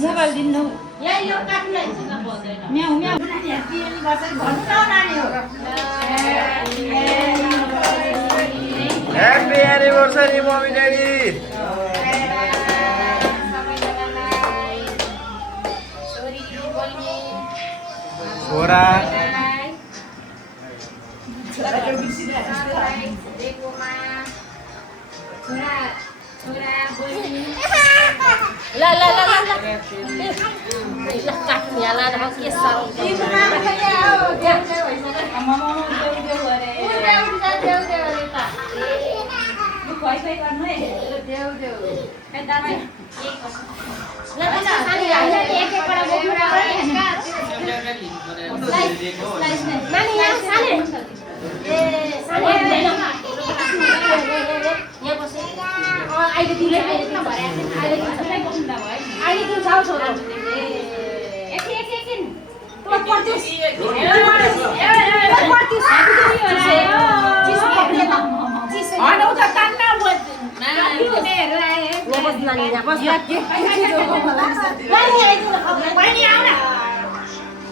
Mobile दिनु म्याउ म्याउ Happy anniversary, mommy daddy. Sora. La la la la la. Lekatnya lah dah kisah.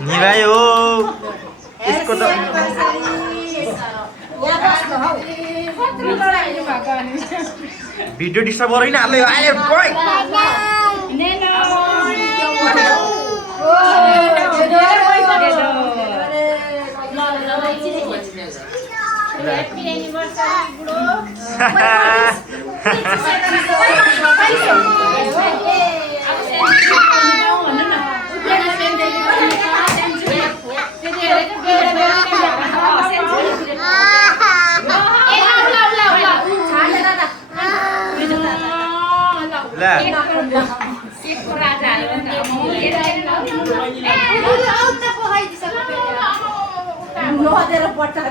Ni भयो यसको त video disturb गरिन हाल्दै आयो कोइ No,